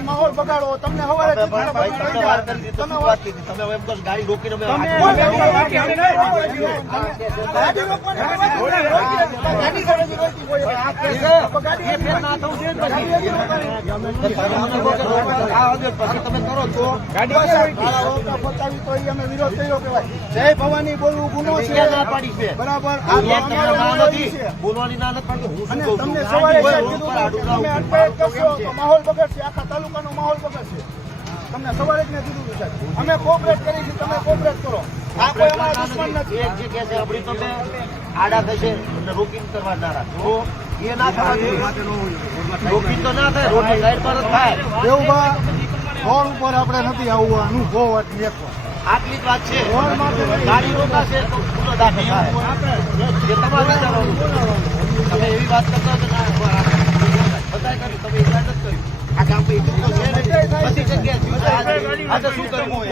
માહોલ બગાડો તમને હવારે ગાડી રોકીને તમે કરો છો ગાડી અમે વિરોધ કર્યો કેવાય જય ભવાની બોલવું ગુનો છે બરાબર બોલવાની ના નથી અને તમને સવારે તમે અટકાયત કરશો તો માહોલ બગડશે આખા તાલુકાનો માહોલ બગડશે તમને સવારે જ મેં કીધું સાહેબ અમે કોઓપરેટ કરી છે તમે કોઓપરેટ કરો આ કોઈ અમારા દુશ્મન નથી એક જગ્યા છે આપણી તો આડા થશે અને રોકિંગ કરવા ના રાખો એ ના થાય રોકિંગ તો ના થાય રોડ સાઈડ પર જ થાય એવું બા રોડ ઉપર આપણે નથી આવવાનું બહુ વાત લેખવા આટલી જ વાત છે ગાડી રોકાશે તો પૂરો દાખલ થાય તમે એવી વાત કરતા બધા કરી તમે એ વાત જ કરી આ કામ બધી જગ્યાએ શું કરવું